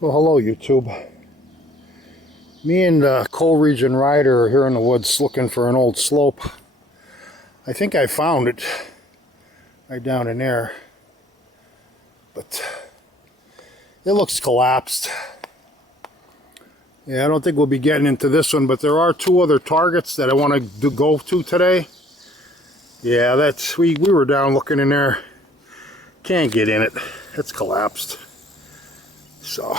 Well, hello YouTube. Me and Coal Region Rider are here in the woods looking for an old slope. I think I found it right down in there, but it looks collapsed. Yeah, I don't think we'll be getting into this one, but there are two other targets that I want to go to today. Yeah, we were down looking in there. Can't get in it. It's collapsed. So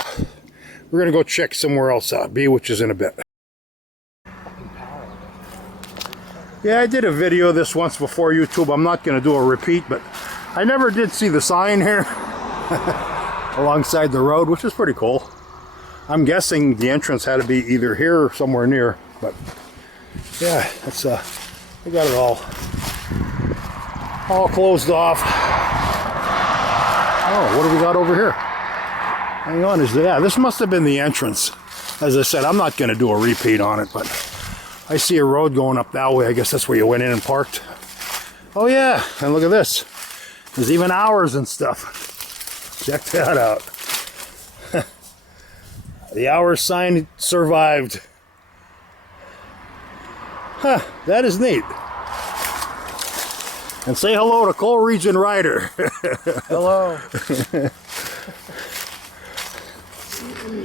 we're gonna go check somewhere else out, which is in a bit. Yeah, I did a video of this once before YouTube. I'm not gonna do a repeat, but I never did see the sign here alongside the road, which is pretty cool. I'm guessing the entrance had to be either here or somewhere near, but yeah, that's we got it all closed off. Oh, what do we got over here? Hang on, this must have been the entrance. As I said, I'm not going to do a repeat on it, but I see a road going up that way. I guess that's where you went in and parked. Oh yeah, and look at this. There's even hours and stuff. Check that out. The hours sign survived. Huh, that is neat. And say hello to Coal Region Rider. Hello.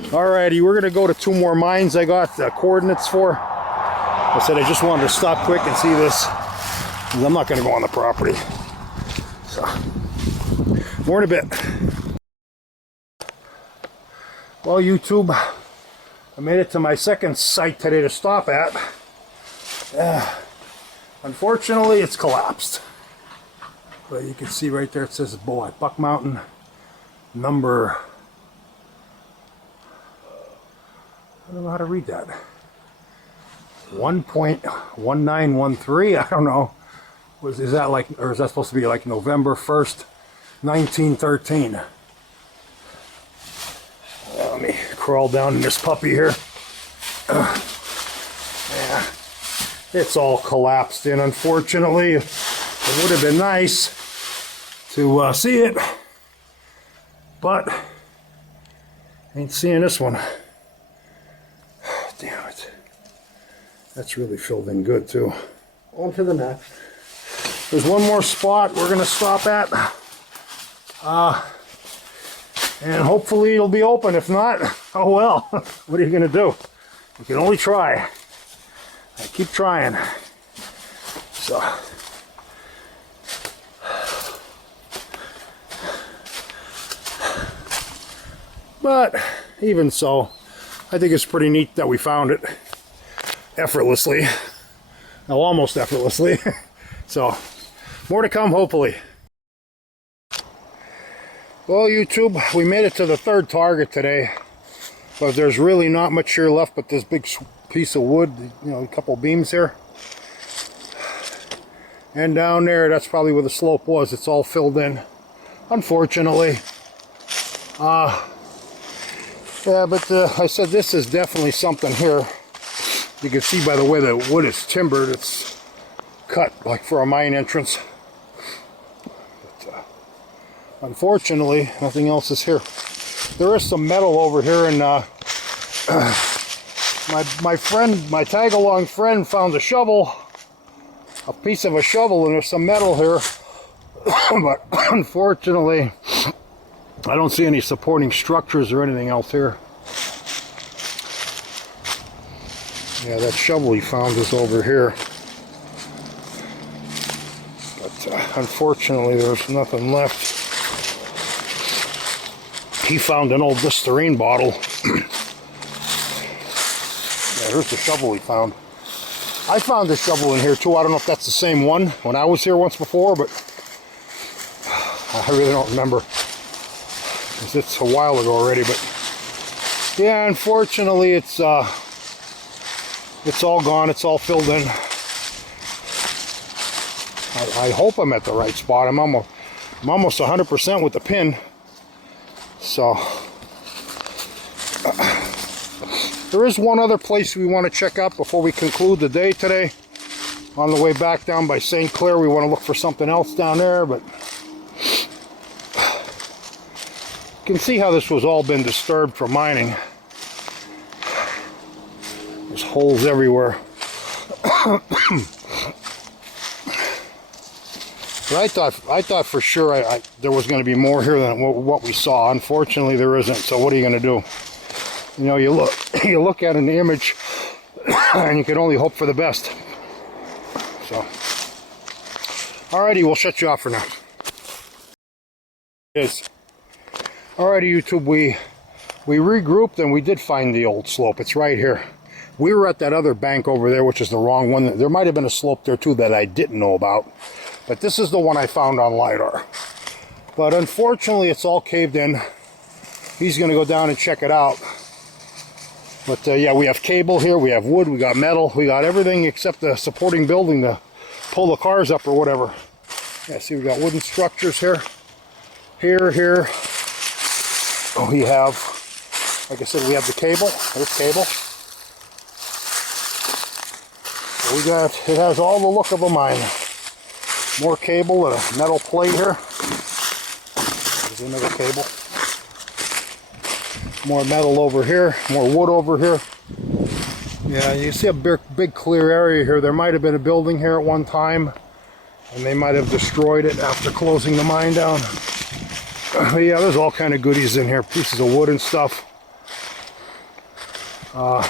Alrighty, we're gonna go to two more mines I got coordinates for. I said I just wanted to stop quick and see this, because I'm not gonna go on the property. So, more in a bit. Well, YouTube, I made it to my second site today to stop at. Unfortunately, it's collapsed. But you can see right there it says Buck Mountain number. I don't know how to read that. 1.1913. I don't know. Is that like, or is that supposed to be like November 1st, 1913? Let me crawl down in this puppy here. Yeah, it's all collapsed in. Unfortunately, it would have been nice to see it, but ain't seeing this one. Damn it. That's really filled in good too. On to the next. There's one more spot we're going to stop at. And hopefully it'll be open. If not, oh well. What are you going to do? You can only try. I keep trying. So. But even so, I think it's pretty neat that we found it effortlessly. Well, almost effortlessly. So, more to come, hopefully. Well, YouTube, we made it to the third target today. But there's really not much here left but this big piece of wood, you know, a couple beams here. And down there, that's probably where the slope was. It's all filled in, unfortunately. Yeah, but I said this is definitely something here. You can see by the way the wood is timbered, it's cut like for a mine entrance. But, unfortunately, nothing else is here. There is some metal over here, and my tag-along friend found a shovel, a piece of a shovel, and there's some metal here. But unfortunately, I don't see any supporting structures or anything else here. Yeah, that shovel he found is over here. But unfortunately, there's nothing left. He found an old Listerine bottle. Yeah, here's the shovel he found. I found this shovel in here too. I don't know if that's the same one when I was here once before, but I really don't remember. It's a while ago already, but yeah, unfortunately it's all gone. It's all filled in. I hope I'm at the right spot. I'm almost 100% with the pin. So there is one other place we want to check out before we conclude the day today. On the way back down by St. Clair, we want to look for something else down there, but can see how this was all been disturbed from mining. There's holes everywhere. But I thought for sure there was going to be more here than what we saw. Unfortunately, there isn't. So what are you going to do? You know, you look at an image, and you can only hope for the best. So, alrighty, we'll shut you off for now. Yes. Alrighty, YouTube, we regrouped and we did find the old slope. It's right here. We were at that other bank over there, which is the wrong one. There might have been a slope there too that I didn't know about. But this is the one I found on LiDAR. But unfortunately, it's all caved in. He's going to go down and check it out. But yeah, we have cable here, we have wood, we got metal, we got everything except the supporting building to pull the cars up or whatever. Yeah, see, we got wooden structures here. Here. Oh, we have, like I said, we have the cable. There's cable. So we got, it has all the look of a mine. More cable and a metal plate here. There's another cable. More metal over here, more wood over here. Yeah, you see a big clear area here. There might have been a building here at one time, and they might have destroyed it after closing the mine down. Yeah, there's all kind of goodies in here, pieces of wood and stuff. I'm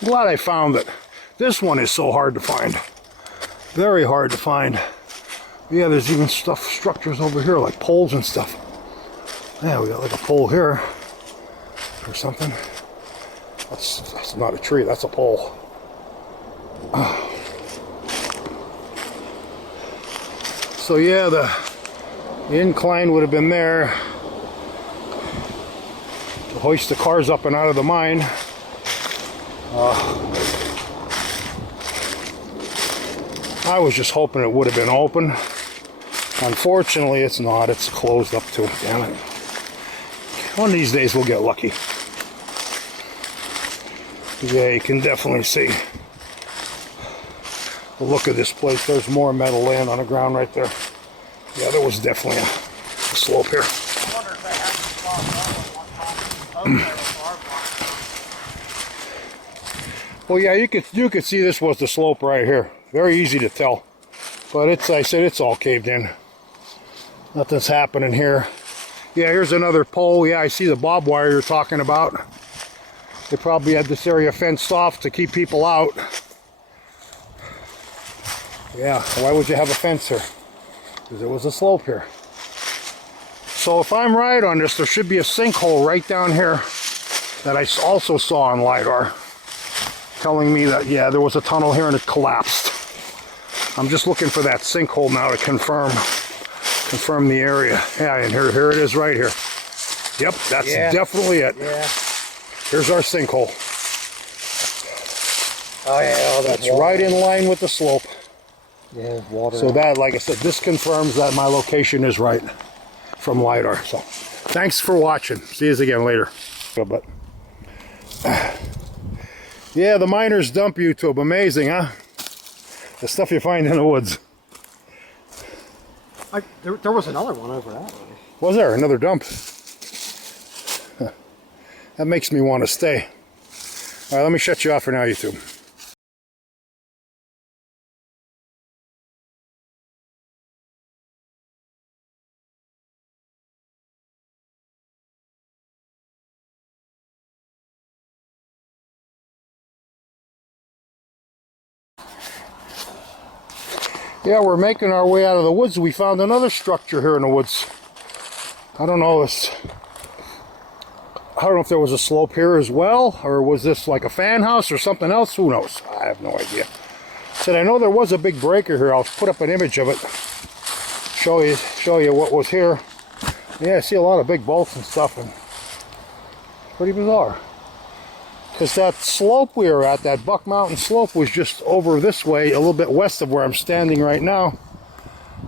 glad I found it. This one is so hard to find. Very hard to find. Yeah, there's even structures over here, like poles and stuff. Yeah, we got like a pole here or something. That's not a tree, that's a pole. So yeah, the incline would have been there to hoist the cars up and out of the mine. I was just hoping it would have been open. Unfortunately, it's not. It's closed up too. Damn it. One of these days we'll get lucky. Yeah, you can definitely see the look of this place. There's more metal laying on the ground right there. Yeah, there was definitely a slope here. I wonder if they had to spot Well, yeah, you could see this was the slope right here. Very easy to tell. But it's, I said, it's all caved in. Nothing's happening here. Yeah, here's another pole. Yeah, I see the barbed wire you're talking about. They probably had this area fenced off to keep people out. Yeah, why would you have a fence here? Because there was a slope here. So if I'm right on this, there should be a sinkhole right down here that I also saw on LiDAR, telling me that, yeah, there was a tunnel here and it collapsed. I'm just looking for that sinkhole now to confirm the area. Yeah, and here it is right here. Yep, that's definitely it. Yeah. Here's our sinkhole. Oh yeah, all that That's right in line with the slope. Yeah, water. So that, like I said, this confirms that my location is right from LiDAR. So thanks for watching. See you again later. But yeah, the miners dump YouTube. Amazing, huh? The stuff you find in the woods. There was another one over that way. Was there another dump? That makes me want to stay. All right, let me shut you off for now, YouTube. Yeah, we're making our way out of the woods. We found another structure here in the woods. I don't know if there was a slope here as well, or was this like a fan house or something else? Who knows? I have no idea. Said I know there was a big breaker here. I'll put up an image of it. Show you what was here. Yeah, I see a lot of big bolts and stuff, and pretty bizarre. Because that slope we were at, that Buck Mountain slope, was just over this way, a little bit west of where I'm standing right now.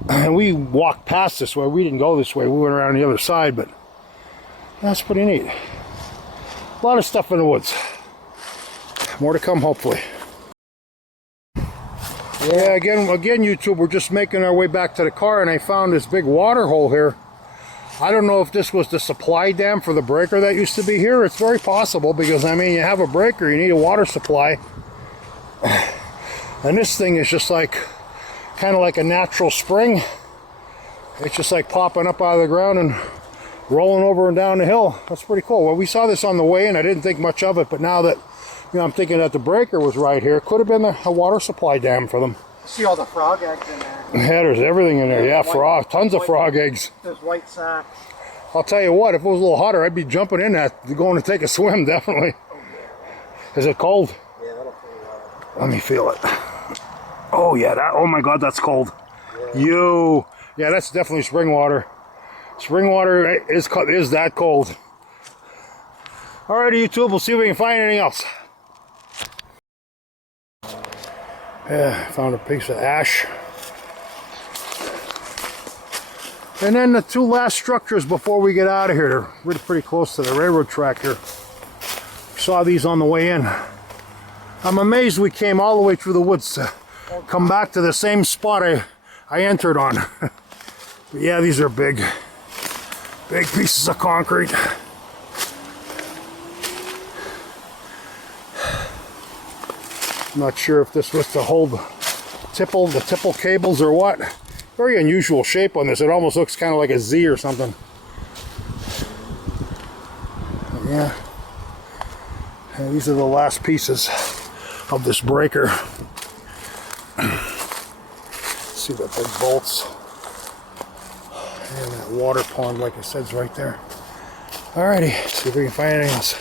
And we walked past this way. We didn't go this way. We went around the other side, but that's pretty neat. A lot of stuff in the woods. More to come, hopefully. Yeah, again, YouTube, we're just making our way back to the car, and I found this big water hole here. I don't know if this was the supply dam for the breaker that used to be here. It's very possible because, I mean, you have a breaker, you need a water supply. And this thing is just like, kind of like a natural spring. It's just like popping up out of the ground and rolling over and down the hill. That's pretty cool. Well, we saw this on the way in. I didn't think much of it, but now that, you know, I'm thinking that the breaker was right here. It could have been a water supply dam for them. See all the frog eggs in there. Yeah, there's everything in there. Yeah, tons of frog eggs. Those white sacks. I'll tell you what, if it was a little hotter, I'd be jumping in that, going to take a swim, definitely. Is it cold? Yeah, that'll feel Let me feel it. Oh yeah, oh my God, that's cold. Yeah. Yeah, that's definitely spring water. Spring water is that cold. Alrighty, YouTube, we'll see if we can find anything else. Yeah, I found a piece of ash. And then the two last structures before we get out of here. They're really pretty close to the railroad track here. Saw these on the way in. I'm amazed we came all the way through the woods to come back to the same spot I entered on. But yeah, these are big pieces of concrete. I'm not sure if this was to hold the tipple cables or what. Very unusual shape on this. It almost looks kind of like a Z or something. Yeah. And these are the last pieces of this breaker. See the big bolts. And that water pond, like I said, is right there. Alrighty, see if we can find anything else.